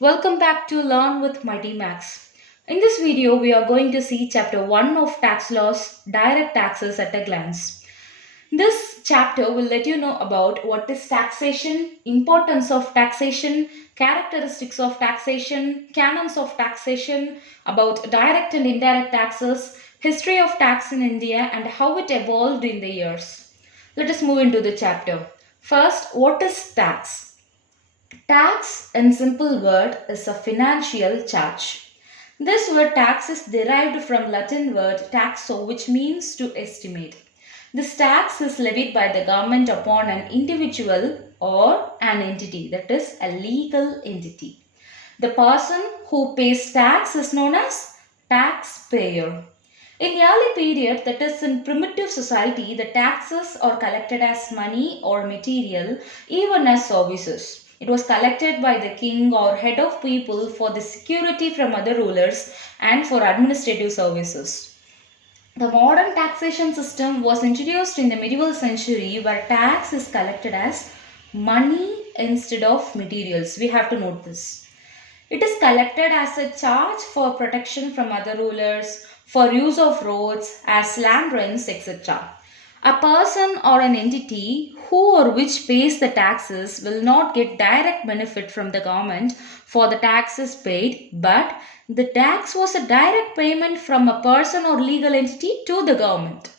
Welcome back to Learn with MightyMax. In this video, we are going to see Chapter 1 of Tax Laws, Direct Taxes at a Glance. This chapter will let you know about what is taxation, importance of taxation, characteristics of taxation, canons of taxation, about direct and indirect taxes, history of tax in India, and how it evolved in the years. Let us move into the chapter. First, what is tax? Tax, in simple word, is a financial charge. This word tax is derived from Latin word taxo, which means to estimate. This tax is levied by the government upon an individual or an entity, that is, a legal entity. The person who pays tax is known as taxpayer. In early period, that is in primitive society, the taxes are collected as money or material, even as services. It was collected by the king or head of people for the security from other rulers and for administrative services. The modern taxation system was introduced in the medieval century where tax is collected as money instead of materials. We have to note this. It is collected as a charge for protection from other rulers, for use of roads, as land rents, etc. A person or an entity who or which pays the taxes will not get direct benefit from the government for the taxes paid, but the tax was a direct payment from a person or legal entity to the government.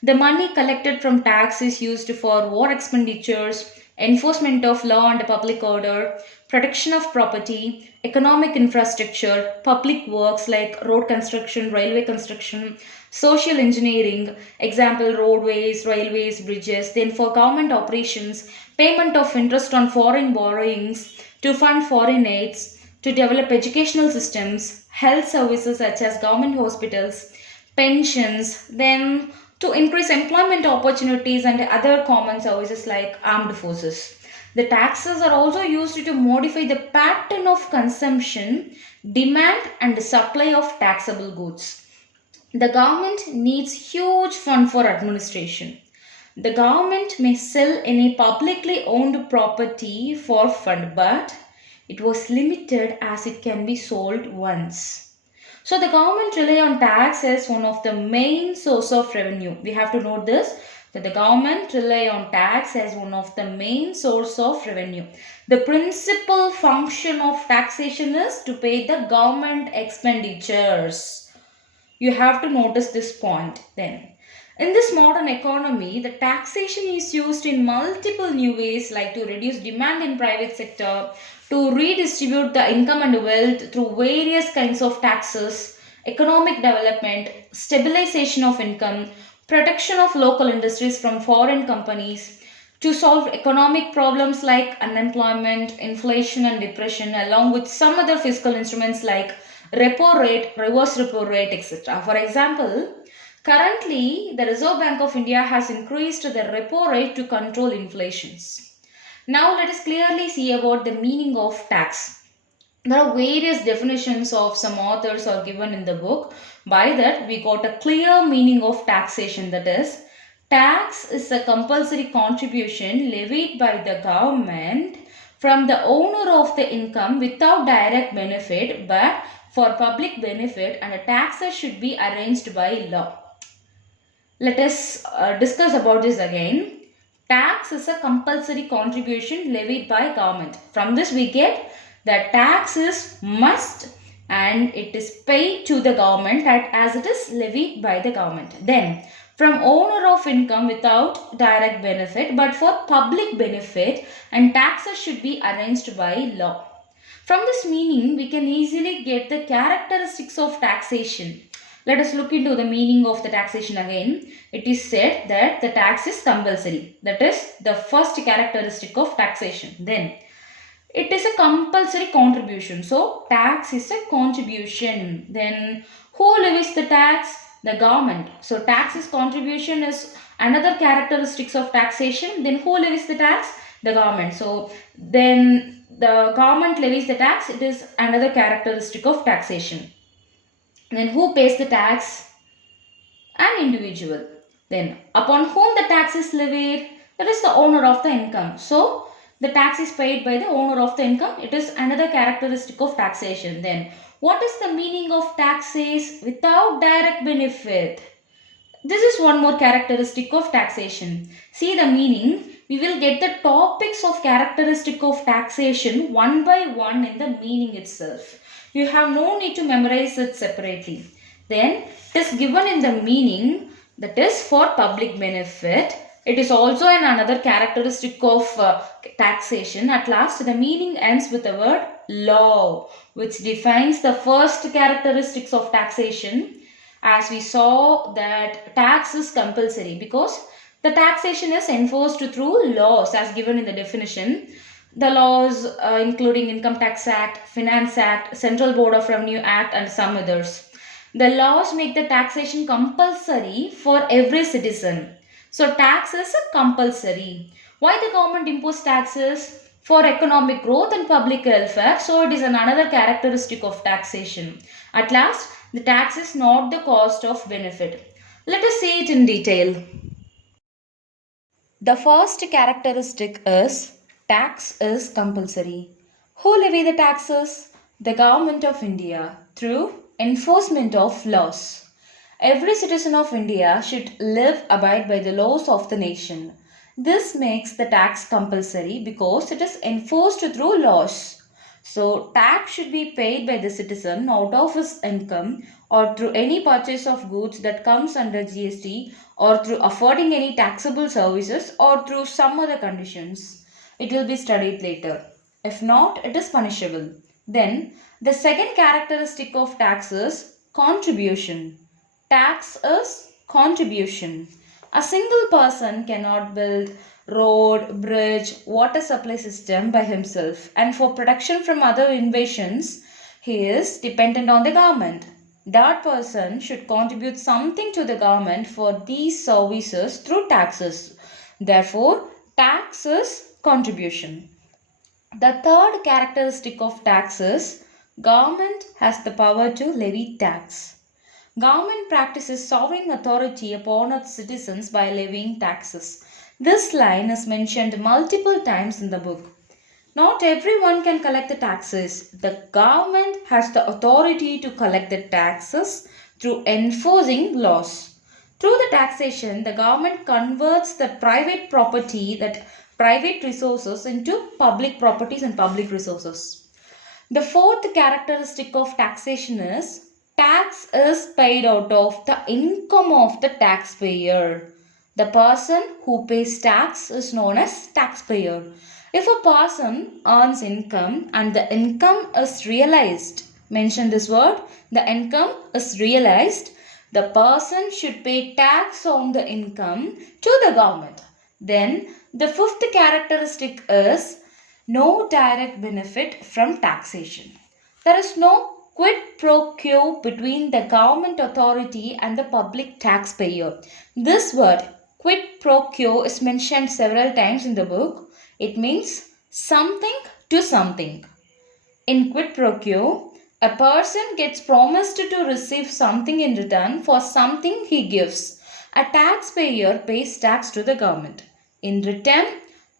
The money collected from tax is used for war expenditures, enforcement of law and public order, protection of property, economic infrastructure, public works like road construction, railway construction, social engineering, example roadways, railways, bridges, then for government operations, payment of interest on foreign borrowings, to fund foreign aids, to develop educational systems, health services such as government hospitals, pensions, then to increase employment opportunities and other common services like armed forces. The taxes are also used to modify the pattern of consumption, demand, and supply of taxable goods. The government needs huge fund for administration. The government may sell any publicly owned property for fund, but it was limited as it can be sold once. So the government rely on tax as one of the main source of revenue. We have to note this that the government rely on tax as one of the main source of revenue. The principal function of taxation is to pay the government expenditures. You have to notice this point then. In this modern economy, the taxation is used in multiple new ways like to reduce demand in private sector, to redistribute the income and wealth through various kinds of taxes, economic development, stabilization of income, protection of local industries from foreign companies, to solve economic problems like unemployment, inflation and depression along with some other fiscal instruments like repo rate, reverse repo rate, etc. For example, currently the Reserve Bank of India has increased the repo rate to control inflations. Now let us clearly see about the meaning of tax. There are various definitions of some authors are given in the book. By that we got a clear meaning of taxation, that is tax is a compulsory contribution levied by the government from the owner of the income without direct benefit but for public benefit, and a taxes should be arranged by law. Let us discuss about this again. Tax is a compulsory contribution levied by government. From this we get that tax is must and it is paid to the government as it is levied by the government. Then from owner of income without direct benefit but for public benefit, and taxes should be arranged by law. From this meaning, we can easily get the characteristics of taxation. Let us look into the meaning of the taxation again. It is said that the tax is compulsory. That is the first characteristic of taxation. Then, it is a compulsory contribution. So, tax is a contribution. Then, who levies the tax? The government. So, tax is contribution is another characteristics of taxation. Then, who levies the tax? The government. So, then the government levies the tax. It is another characteristic of taxation. Then, who pays the tax? An individual. Then, upon whom the tax is levied? That is the owner of the income. So, The tax is paid by the owner of the income. It is another characteristic of taxation. Then, what is the meaning of taxes without direct benefit? This is one more characteristic of taxation. See the meaning. We will get the topics of characteristic of taxation one by one in the meaning itself. You have no need to memorize it separately. Then it is given in the meaning, that is for public benefit. It is also another characteristic of taxation. At last, the meaning ends with the word law, which defines the first characteristics of taxation. As we saw that tax is compulsory because the taxation is enforced through laws as given in the definition. The laws including Income Tax Act, Finance Act, Central Board of Revenue Act and some others. The laws make the taxation compulsory for every citizen. So tax is compulsory. Why the government impose taxes? For economic growth and public welfare. So it is another characteristic of taxation. At last, the tax is not the cost of benefit. Let us see it in detail. The first characteristic is tax is compulsory. Who levy the taxes? The government of India through enforcement of laws. Every citizen of India should abide by the laws of the nation. This makes the tax compulsory because it is enforced through laws. So, tax should be paid by the citizen out of his income or through any purchase of goods that comes under GST or through affording any taxable services or through some other conditions. It will be studied later. If not, it is punishable. Then, the second characteristic of tax is contribution. Tax is contribution. A single person cannot build road, bridge, water supply system by himself, and for protection from other invasions, he is dependent on the government. That person should contribute something to the government for these services through taxes. Therefore, tax is contribution. The third characteristic of tax is government has the power to levy tax. Government practices sovereign authority upon its citizens by levying taxes. This line is mentioned multiple times in the book. Not everyone can collect the taxes. The government has the authority to collect the taxes through enforcing laws. Through the taxation, the government converts the private property, that private resources, into public properties and public resources. The fourth characteristic of taxation is tax is paid out of the income of the taxpayer. The person who pays tax is known as taxpayer. If a person earns income and the income is realized, mention this word, the income is realized, the person should pay tax on the income to the government. Then the fifth characteristic is no direct benefit from taxation. There is no quid pro quo between the government authority and the public taxpayer. This word quid pro quo is mentioned several times in the book. It means something to something. In quid pro quo, a person gets promised to receive something in return for something he gives. A taxpayer pays tax to the government. In return,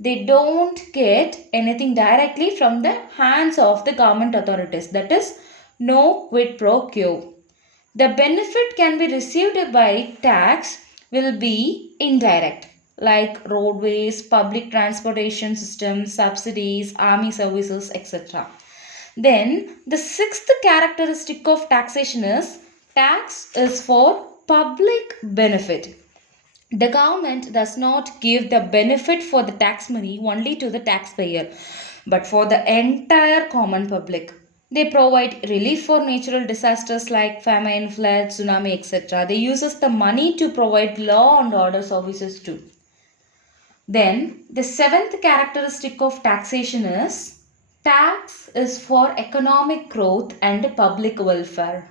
they don't get anything directly from the hands of the government authorities. That is, no quid pro quo. The benefit can be received by tax will be indirect, like roadways, public transportation systems, subsidies, army services, etc. Then the sixth characteristic of taxation is tax is for public benefit. The government does not give the benefit for the tax money only to the taxpayer, but for the entire common public. They provide relief for natural disasters like famine, flood, tsunami, etc. They use the money to provide law and order services too. Then the seventh characteristic of taxation is tax is for economic growth and public welfare.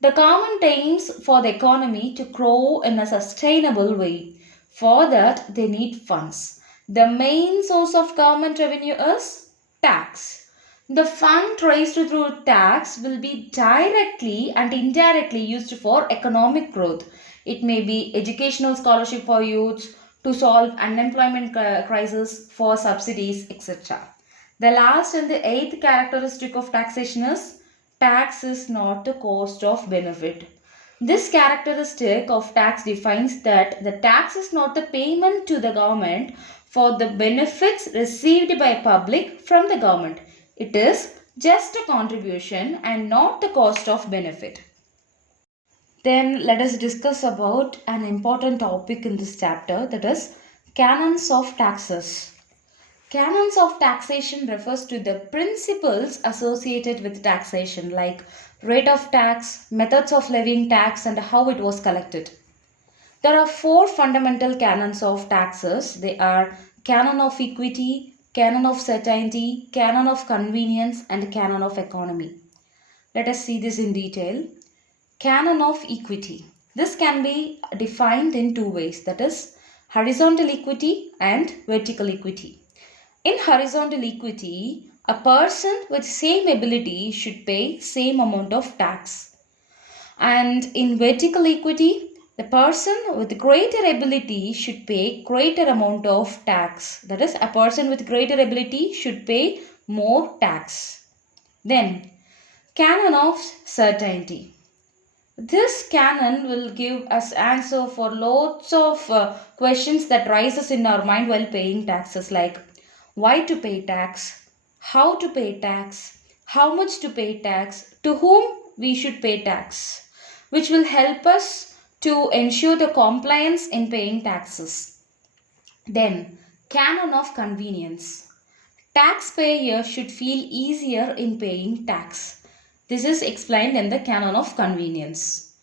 The government aims for the economy to grow in a sustainable way. For that, they need funds. The main source of government revenue is tax. The fund raised through tax will be directly and indirectly used for economic growth. It may be educational scholarship for youths, to solve unemployment crisis, for subsidies, etc. The last and the eighth characteristic of taxation is tax is not the cost of benefit. This characteristic of tax defines that the tax is not the payment to the government for the benefits received by public from the government. It is just a contribution and not the cost of benefit. Then let us discuss about an important topic in this chapter, that is canons of taxes. Canons of taxation refers to the principles associated with taxation like rate of tax, methods of levying tax and how it was collected. There are four fundamental canons of taxes. They are canon of equity, canon of certainty, canon of convenience and canon of economy. Let us see this in detail. Canon of equity. This can be defined in two ways, that is horizontal equity and vertical equity. In horizontal equity, a person with same ability should pay same amount of tax. And in vertical equity, the person with greater ability should pay greater amount of tax. That is, a person with greater ability should pay more tax. Then, canon of certainty. This canon will give us answer for lots of questions that rises in our mind while paying taxes, like why to pay tax, how to pay tax, how much to pay tax, to whom we should pay tax, which will help us to ensure the compliance in paying taxes. Then, canon of convenience. Taxpayer should feel easier in paying tax. This is explained in the canon of convenience,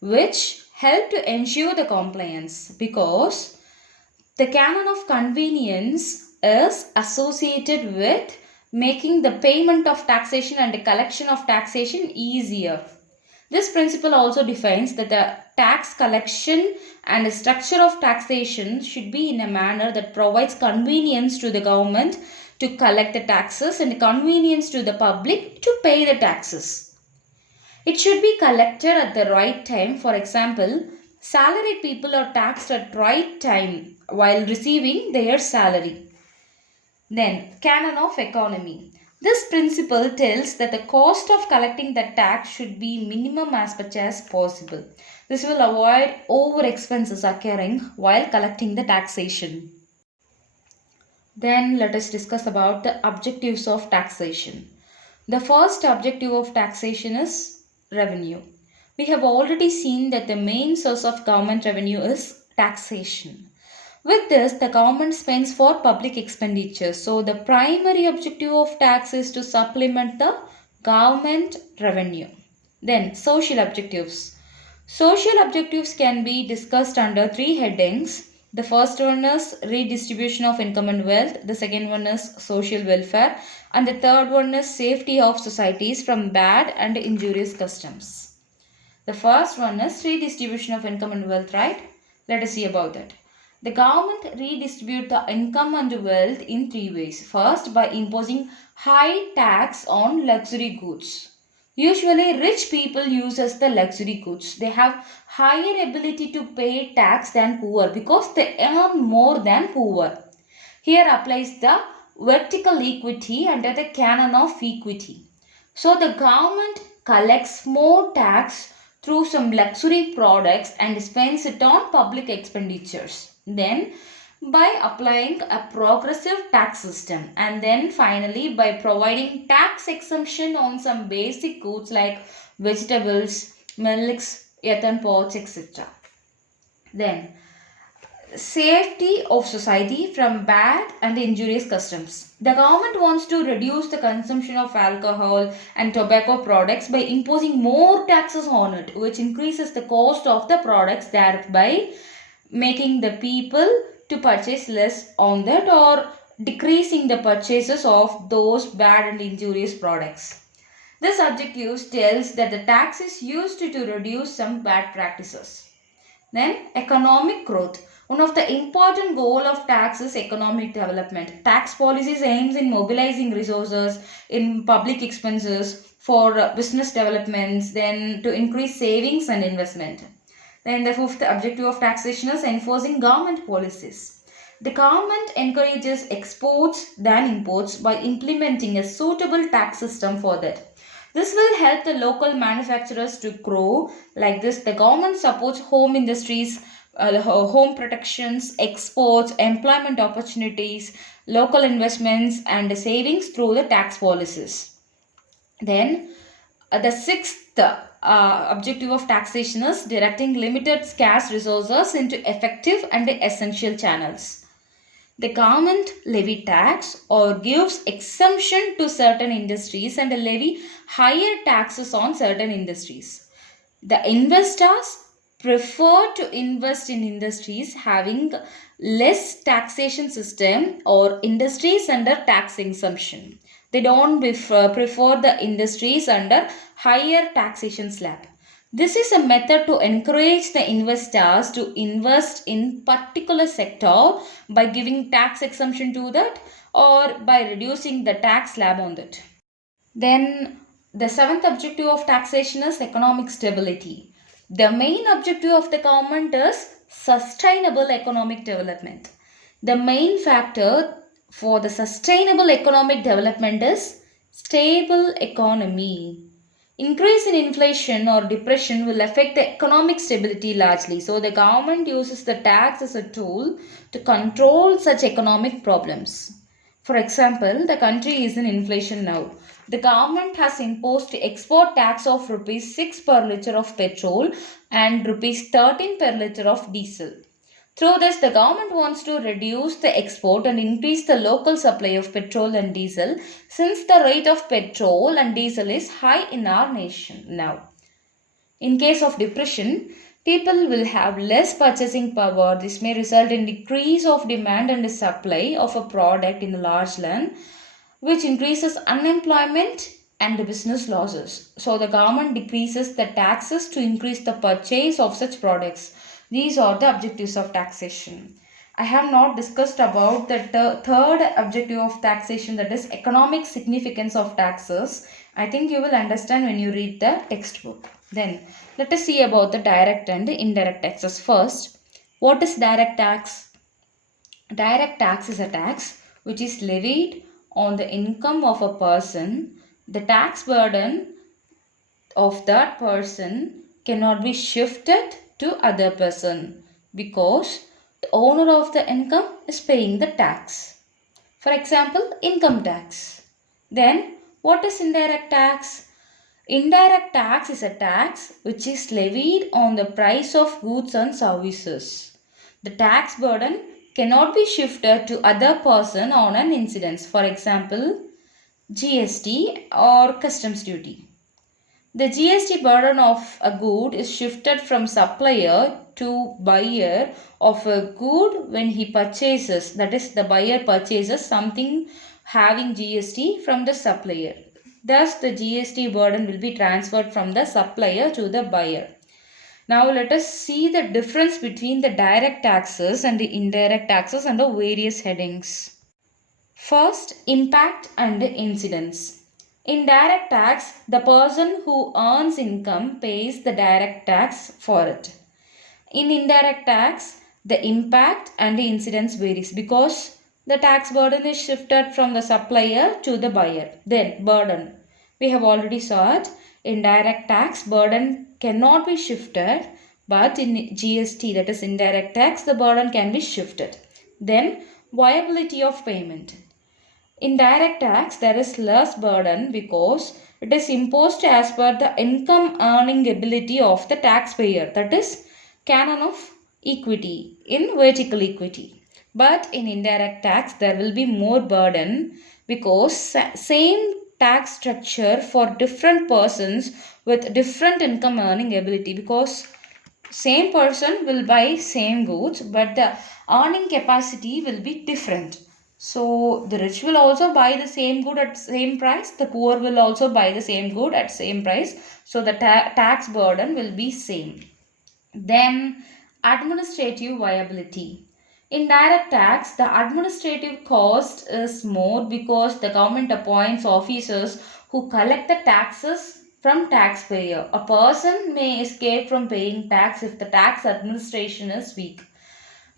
which help to ensure the compliance, because the canon of convenience is associated with making the payment of taxation and the collection of taxation easier. This principle also defines that the tax collection and the structure of taxation should be in a manner that provides convenience to the government to collect the taxes and convenience to the public to pay the taxes. It should be collected at the right time. For example, salaried people are taxed at right time while receiving their salary. Then, canon of economy. This principle tells that the cost of collecting the tax should be minimum as much as possible. This will avoid over expenses occurring while collecting the taxation. Then let us discuss about the objectives of taxation. The first objective of taxation is revenue. We have already seen that the main source of government revenue is taxation. With this, the government spends for public expenditure. So the primary objective of tax is to supplement the government revenue. Then social objectives. Social objectives can be discussed under three headings. The first one is redistribution of income and wealth. The second one is social welfare. And the third one is safety of societies from bad and injurious customs. The first one is redistribution of income and wealth, right? Let us see about that. The government redistributes the income and wealth in three ways. First, by imposing high tax on luxury goods. Usually, rich people use as the luxury goods. They have higher ability to pay tax than poor because they earn more than poor. Here applies the vertical equity under the canon of equity. So, the government collects more tax through some luxury products and spends it on public expenditures. Then by applying a progressive tax system, and then finally by providing tax exemption on some basic goods like vegetables, milks, earthen pots, etc. Then safety of society from bad and injurious customs. The government wants to reduce the consumption of alcohol and tobacco products by imposing more taxes on it, which increases the cost of the products, thereby making the people to purchase less on that or decreasing the purchases of those bad and injurious products. This objective tells that the tax is used to reduce some bad practices. Then economic growth. One of the important goal of tax is economic development. Tax policies aims in mobilizing resources in public expenses for business developments, then to increase savings and investment. Then the fifth objective of taxation is enforcing government policies. The government encourages exports than imports by implementing a suitable tax system for that. This will help the local manufacturers to grow. Like this, the government supports home industries, home protections, exports, employment opportunities, local investments, and savings through the tax policies. Then the sixth objective of taxation is directing limited scarce resources into effective and essential channels. The government levy tax or gives exemption to certain industries and levy higher taxes on certain industries. The investors prefer to invest in industries having less taxation system or industries under tax exemption. They don't prefer the industries under higher taxation slab. This is a method to encourage the investors to invest in particular sector by giving tax exemption to that or by reducing the tax slab on that. Then the seventh objective of taxation is economic stability. The main objective of the government is sustainable economic development. The main factor for the sustainable economic development is stable economy. Increase in inflation or depression will affect the economic stability largely. So the government uses the tax as a tool to control such economic problems. For example, the country is in inflation now. The government has imposed export tax of rupees 6 per litre of petrol and rupees 13 per litre of diesel. Through this, the government wants to reduce the export and increase the local supply of petrol and diesel since the rate of petrol and diesel is high in our nation now. In case of depression, people will have less purchasing power. This may result in decrease of demand and supply of a product in a large land, which increases unemployment and the business losses. So the government decreases the taxes to increase the purchase of such products. These are the objectives of taxation. I have not discussed about the third objective of taxation, that is economic significance of taxes. I think you will understand when you read the textbook. Then let us see about the direct and the indirect taxes first. What is direct tax? Direct tax is a tax which is levied on the income of a person. The tax burden of that person cannot be shifted to other person because the owner of the income is paying the tax. For example, income tax. Then what is indirect tax? Indirect tax is a tax which is levied on the price of goods and services. The tax burden cannot be shifted to other person on an incidence. For example, GST or customs duty. The GST burden of a good is shifted from supplier to buyer of a good when he purchases, that is, the buyer purchases something having GST from the supplier. Thus, the GST burden will be transferred from the supplier to the buyer. Now, let us see the difference between the direct taxes and the indirect taxes under various headings. First, impact and incidence. In direct tax, the person who earns income pays the direct tax for it. In indirect tax, the impact and the incidence varies because the tax burden is shifted from the supplier to the buyer. Then, burden. We have already saw it. In direct tax, burden cannot be shifted, but in GST, that is indirect tax, the burden can be shifted. Then, viability of payment. In direct tax, there is less burden because it is imposed as per the income earning ability of the taxpayer, that is canon of equity in vertical equity. But in indirect tax, there will be more burden because same tax structure for different persons with different income earning ability, because same person will buy same goods but the earning capacity will be different. So the rich will also buy the same good at same price, the poor will also buy the same good at same price, so the tax burden will be same. Then administrative viability. In direct tax, the administrative cost is more because the government appoints officers who collect the taxes from taxpayer. A person may escape from paying tax if the tax administration is weak.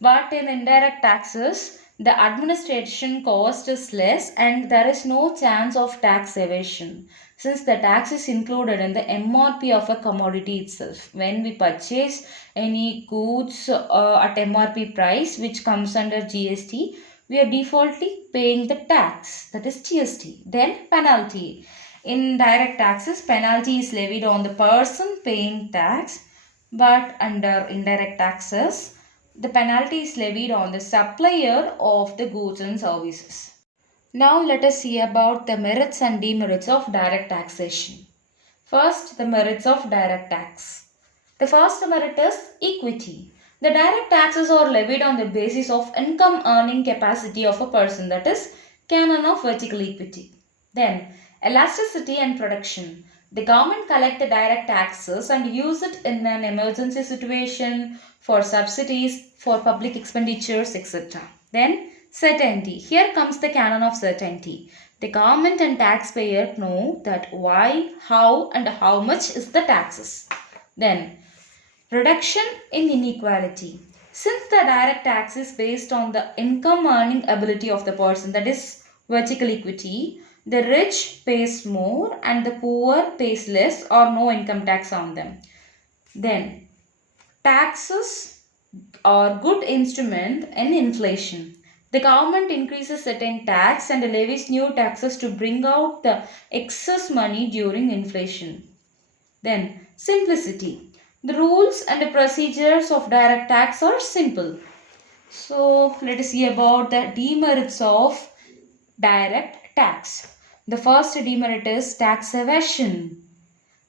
But in indirect taxes, the administration cost is less and there is no chance of tax evasion since the tax is included in the MRP of a commodity itself. When we purchase any goods at MRP price which comes under GST, we are defaultly paying the tax, that is GST. Then penalty. In direct taxes, penalty is levied on the person paying tax, but under indirect taxes, the penalty is levied on the supplier of the goods and services. Now let us see about the merits and demerits of direct taxation. First, the merits of direct tax. The first merit is equity. The direct taxes are levied on the basis of income earning capacity of a person, that is, canon of vertical equity. Then, elasticity and production. The government collect the direct taxes and use it in an emergency situation, for subsidies, for public expenditures, etc. Then, certainty. Here comes the canon of certainty. The government and taxpayer know that why, how, and how much is the taxes. Then, reduction in inequality. Since the direct tax is based on the income earning ability of the person, that is vertical equity, the rich pays more and the poor pays less or no income tax on them. Then, taxes are good instrument in inflation. The government increases certain tax and levies new taxes to bring out the excess money during inflation. Then, simplicity. The rules and the procedures of direct tax are simple. So, let us see about the demerits of direct tax. The first demerit is tax evasion.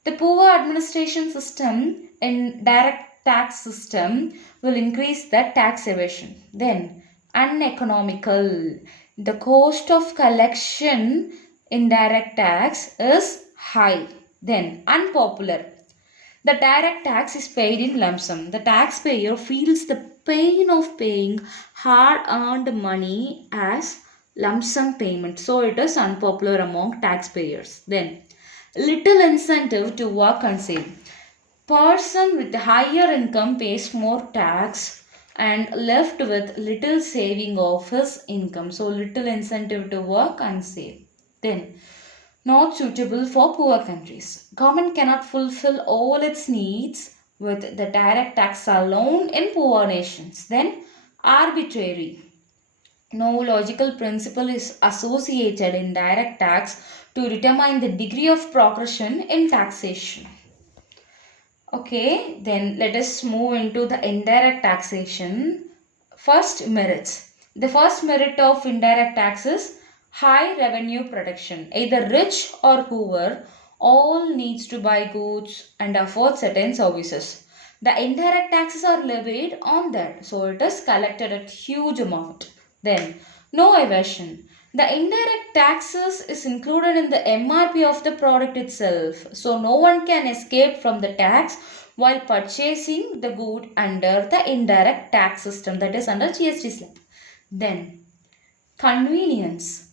The poor administration system in direct tax system will increase the tax evasion. Then, uneconomical. The cost of collection in direct tax is high. Then, unpopular. The direct tax is paid in lump sum. The taxpayer feels the pain of paying hard earned money as lump sum payment. So it is unpopular among taxpayers. Then, little incentive to work and save. Person with higher income pays more tax and left with little saving of his income. So little incentive to work and save. Then, not suitable for poor countries. Government cannot fulfill all its needs with the direct tax alone in poor nations. Then, arbitrary. No logical principle is associated in direct tax to determine the degree of progression in taxation. Okay, then let us move into the indirect taxation. First, merits. The first merit of indirect tax is high revenue production. Either rich or poor, all needs to buy goods and afford certain services. The indirect taxes are levied on that, so it is collected at huge amount. Then, no evasion. The indirect taxes is included in the MRP of the product itself, so no one can escape from the tax while purchasing the good under the indirect tax system, that is under GST slab. Then, convenience.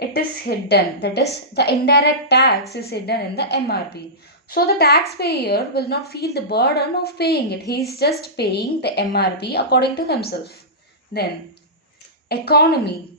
It is hidden, that is the indirect tax is hidden in the MRP. So the taxpayer will not feel the burden of paying it. He is just paying the MRP according to himself. Then, economy.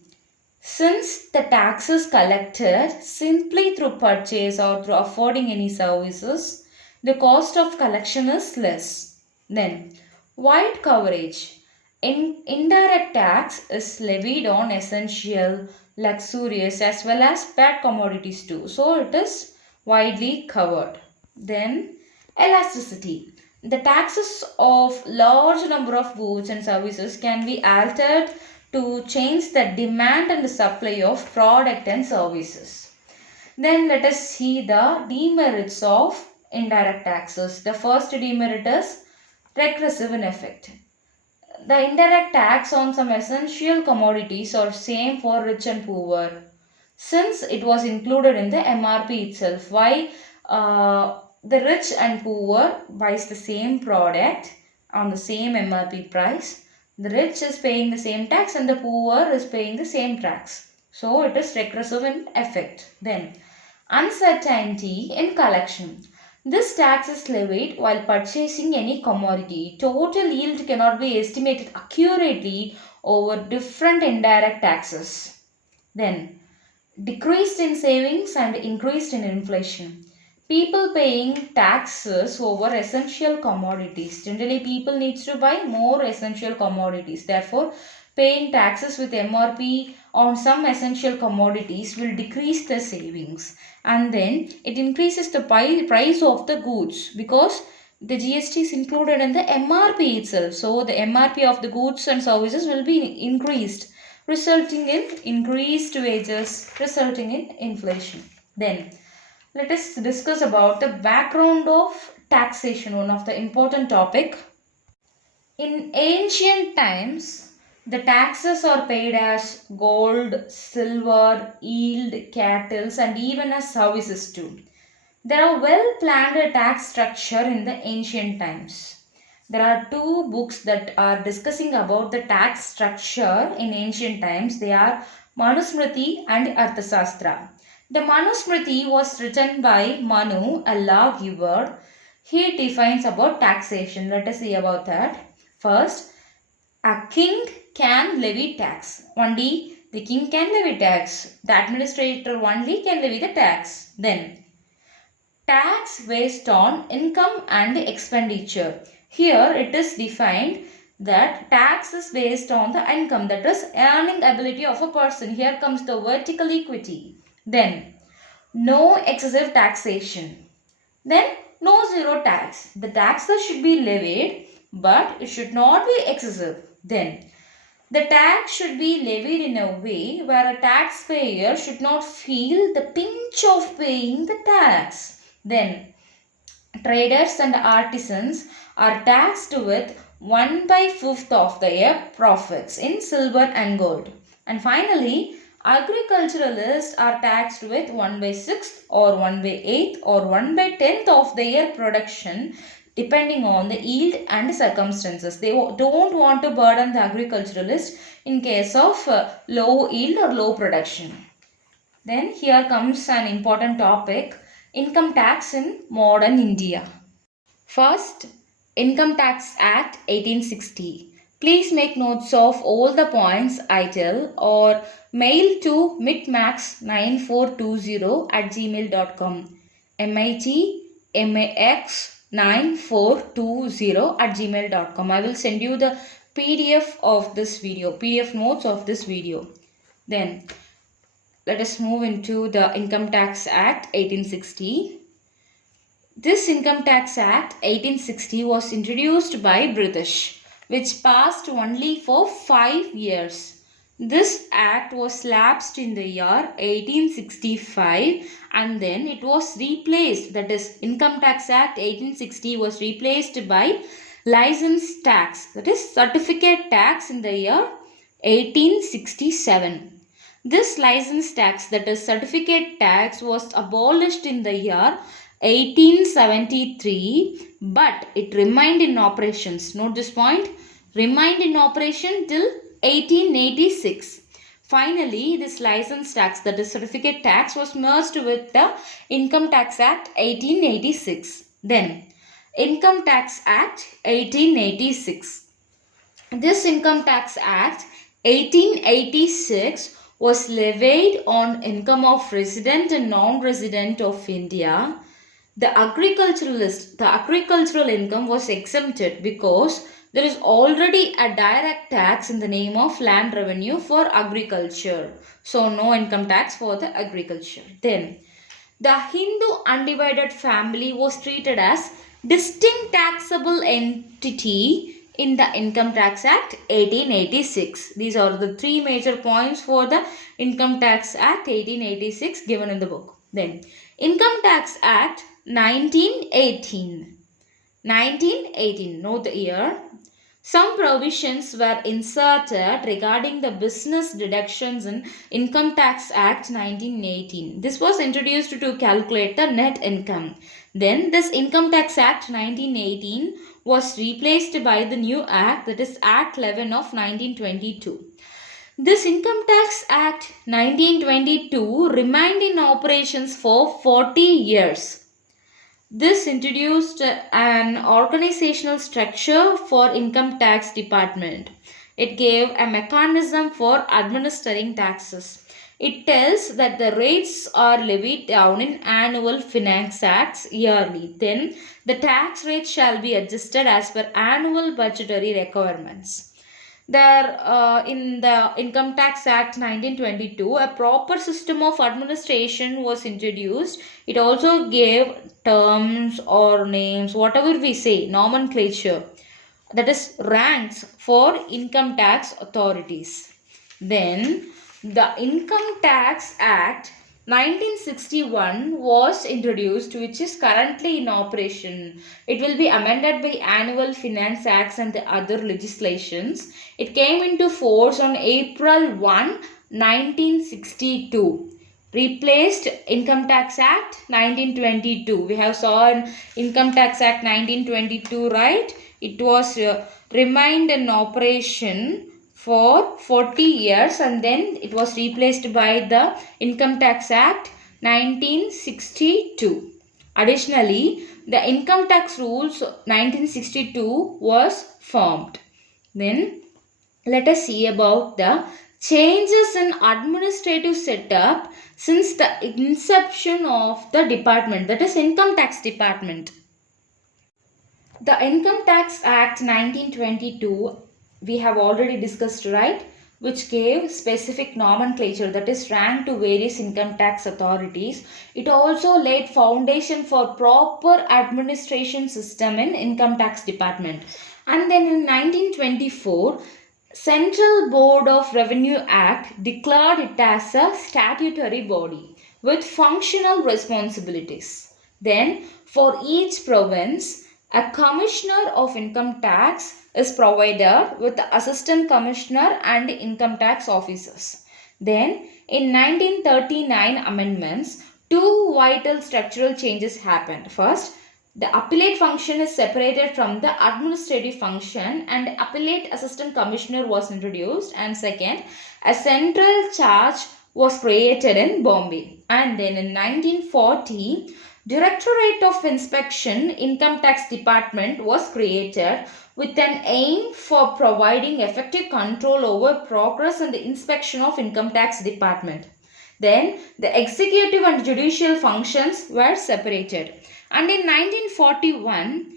Since the tax is collected simply through purchase or through affording any services, the cost of collection is less. Then, wide coverage. Indirect tax is levied on essential, luxurious, as well as bad commodities too. So, it is widely covered. Then, elasticity. The taxes of large number of goods and services can be altered to change the demand and the supply of product and services. Then let us see the demerits of indirect taxes. The first demerit is regressive in effect. The indirect tax on some essential commodities are same for rich and poor. Since it was included in the MRP itself, why the rich and poor buys the same product on the same MRP price. The rich is paying the same tax and the poor is paying the same tax. So it is regressive in effect. Then, Uncertainty in collection. This tax is levied while purchasing any commodity. Total yield cannot be estimated accurately over different indirect taxes. Then, decreased in savings and increased in inflation. People paying taxes over essential commodities. Generally, people needs to buy more essential commodities. Therefore, paying taxes with MRP on some essential commodities will decrease the savings, and then it increases the price of the goods because the GST is included in the MRP itself. So the MRP of the goods and services will be increased, resulting in increased wages, resulting in inflation. Then let us discuss about the background of taxation, one of the important topic. In ancient times, the taxes are paid as gold, silver, yield, cattle, and even as services too. There are well planned tax structure in the ancient times. There are two books that are discussing about the tax structure in ancient times. They are Manu and Arthashastra. The Manu was written by Manu, a lawgiver. He defines about taxation. Let us see about that. First, a king can levy tax. Only the king can levy tax. The administrator only can levy the tax. Then, tax based on income and expenditure. Here it is defined that tax is based on the income, that is earning ability of a person. Here comes the vertical equity. Then, no excessive taxation. Then, no zero tax. The taxes should be levied, but it should not be excessive. Then, the tax should be levied in a way where a taxpayer should not feel the pinch of paying the tax. Then, traders and artisans are taxed with 1/5 of their profits in silver and gold. And finally, agriculturalists are taxed with 1/6 or 1/8 or 1/10 of their production depending on the yield and circumstances. They don't want to burden the agriculturalist in case of low yield or low production. Then here comes an important topic, income tax in modern India. First, Income Tax Act 1860. Please make notes of all the points I tell or mail to mitmax9420@gmail.com. mitmax9420@gmail.com. I will send you the PDF of this video, PDF notes of this video. Then let us move into the Income Tax Act 1860. This Income Tax Act 1860 was introduced by British, which passed only for 5 years. This act was lapsed in the year 1865 and then it was replaced, that is Income Tax Act 1860 was replaced by license tax, that is certificate tax, in the year 1867. This license tax, that is certificate tax, was abolished in the year 1873, but it remained in operations. Note this point, remained in operation till 1886. Finally, this license tax, that is certificate tax, was merged with the Income Tax Act 1886. Then, Income Tax Act 1886. This Income Tax Act 1886 was levied on income of resident and non-resident of India. The agricultural income was exempted because there is already a direct tax in the name of land revenue for agriculture. So no income tax for the agriculture. Then the Hindu undivided family was treated as distinct taxable entity in the Income Tax Act 1886. These are the three major points for the Income Tax Act 1886 given in the book. Then Income Tax Act 1918. 1918, note the year. Some provisions were inserted regarding the business deductions in Income Tax Act 1918. This was introduced to calculate the net income. Then this Income Tax Act 1918 was replaced by the new act, that is Act 11 of 1922. This Income Tax Act 1922 remained in operations for 40 years. This introduced an organizational structure for income tax department. It gave a mechanism for administering taxes. It tells that the rates are levied down in annual finance acts yearly. Then the tax rate shall be adjusted as per annual budgetary requirements. There, in the Income Tax Act 1922, a proper system of administration was introduced. It also gave terms or names, whatever we say, nomenclature, that is, ranks for income tax authorities. Then, the Income Tax Act 1961 was introduced, which is currently in operation. It will be amended by annual finance acts and the other legislations. It came into force on April 1, 1962. Replaced Income Tax Act 1922. We have saw an Income Tax Act 1922, right? It was remained in operation for 40 years and then it was replaced by the Income Tax Act 1962. Additionally, the Income Tax Rules 1962 was formed. Then let us see about the changes in administrative setup since the inception of the department, that is Income Tax Department. The Income Tax Act 1922 we have already discussed, right, which gave specific nomenclature, that is rank, to various income tax authorities. It also laid foundation for proper administration system in Income Tax Department. And then in 1924, Central Board of Revenue Act declared it as a statutory body with functional responsibilities. Then for each province, a commissioner of income tax is provided with the assistant commissioner and income tax officers. Then in 1939 amendments, two vital structural changes happened. First, the appellate function is separated from the administrative function and appellate assistant commissioner was introduced. And second, a central charge was created in Bombay. And then in 1940, Directorate of Inspection Income Tax Department was created with an aim for providing effective control over progress and the inspection of Income Tax Department. Then the executive and judicial functions were separated. And in 1941,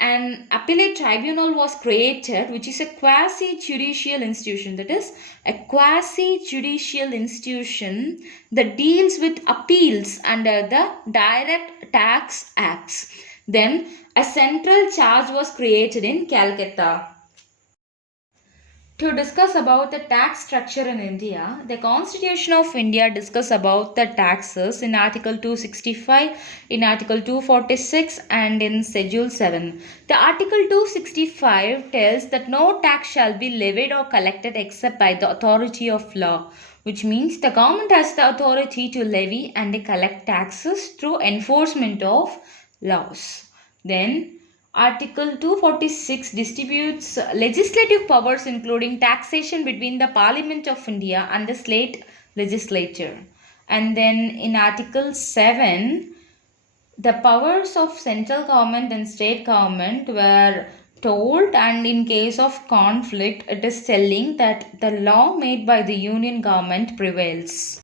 an appellate tribunal was created, which is a quasi-judicial institution. That is, a quasi-judicial institution that deals with appeals under the Direct Tax Acts. Then, a central charge was created in Calcutta. To discuss about the tax structure in India, the Constitution of India discuss about the taxes in Article 265, in Article 246 and in Schedule 7. The Article 265 tells that no tax shall be levied or collected except by the authority of law, which means the government has the authority to levy and collect taxes through enforcement of laws. Then Article 246 distributes legislative powers including taxation between the Parliament of India and the state legislature. And then in Article 7, the powers of central government and state government were told, and in case of conflict, it is telling that the law made by the union government prevails.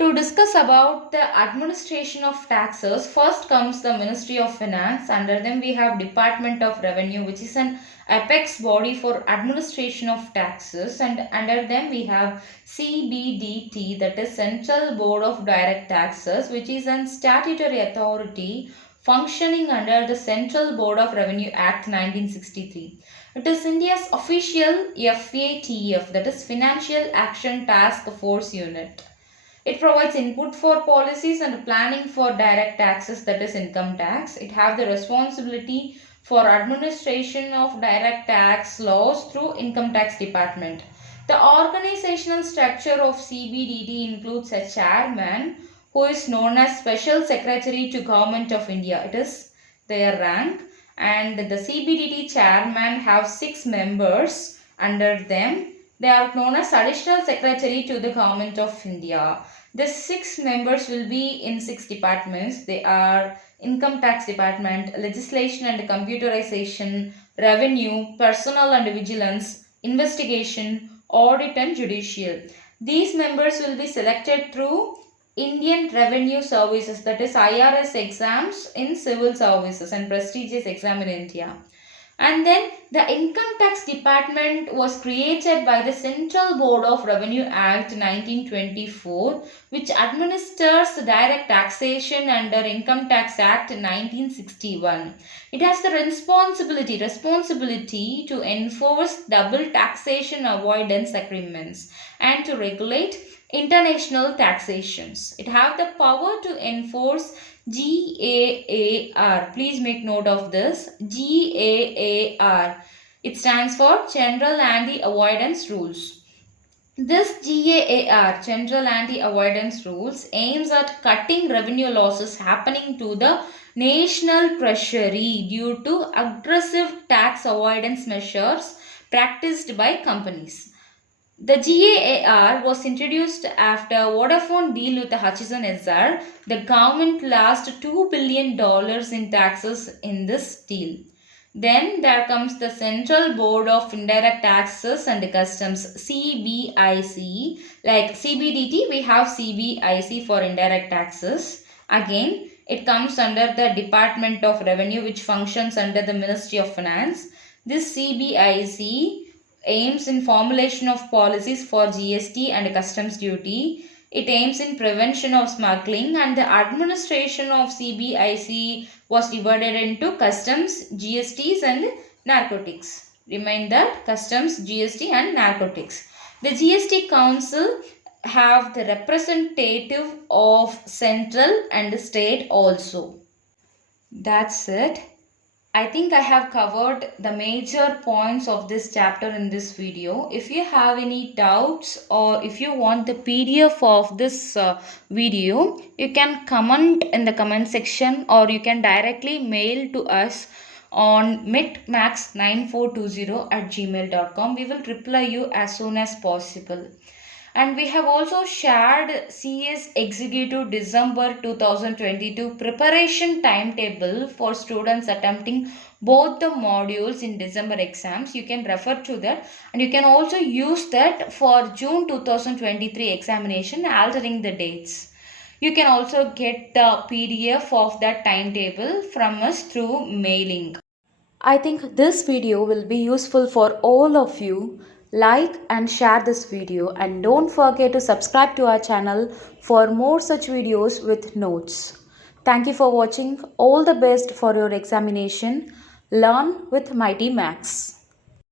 To discuss about the administration of taxes, first comes the Ministry of Finance. Under them we have Department of Revenue, which is an apex body for administration of taxes, and under them we have CBDT, that is Central Board of Direct Taxes, which is an statutory authority functioning under the Central Board of Revenue Act 1963. It is India's official FATF, that is Financial Action Task Force Unit. It provides input for policies and planning for direct taxes, that is income tax. It has the responsibility for administration of direct tax laws through Income Tax Department. The organizational structure of CBDT includes a chairman who is known as Special Secretary to Government of India. It is their rank, and the CBDT chairman have 6 members under them. They are known as Additional Secretary to the Government of India. The 6 members will be in 6 departments. They are Income Tax Department, Legislation and Computerization, Revenue, Personnel and Vigilance, Investigation, Audit and Judicial. These members will be selected through Indian Revenue Services, that is IRS exams in civil services and prestigious exam in India. And then the Income Tax Department was created by the Central Board of Revenue Act 1924, which administers direct taxation under Income Tax Act 1961. It has the responsibility to enforce double taxation avoidance agreements and to regulate international taxations. It have the power to enforce GAAR. Please make note of this. GAAR. It stands for General Anti-Avoidance Rules. This GAAR, General Anti-Avoidance Rules, aims at cutting revenue losses happening to the national treasury due to aggressive tax avoidance measures practiced by companies. The GAAR was introduced after Vodafone deal with the Hutchison SR. The government lost $2 billion in taxes in this deal. Then there comes the Central Board of Indirect Taxes and Customs, CBIC. Like CBDT, we have CBIC for indirect taxes. Again, it comes under the Department of Revenue, which functions under the Ministry of Finance. This CBIC aims in formulation of policies for GST and customs duty. It aims in prevention of smuggling, and the administration of CBIC was divided into customs, GSTs and narcotics. Remind that customs, GST and narcotics. The GST Council have the representative of central and state also. That's it. I think I have covered the major points of this chapter in this video. If you have any doubts or if you want the PDF of this video, you can comment in the comment section or you can directly mail to us on MightyMax9420@gmail.com. We will reply you as soon as possible. And we have also shared CS Executive December 2022 preparation timetable for students attempting both the modules in December exams. You can refer to that, and you can also use that for June 2023 examination, altering the dates. You can also get the PDF of that timetable from us through mailing. I think this video will be useful for all of you. Like and share this video, and don't forget to subscribe to our channel for more such videos with notes. Thank you for watching. All the best for your examination. Learn with MightyMax.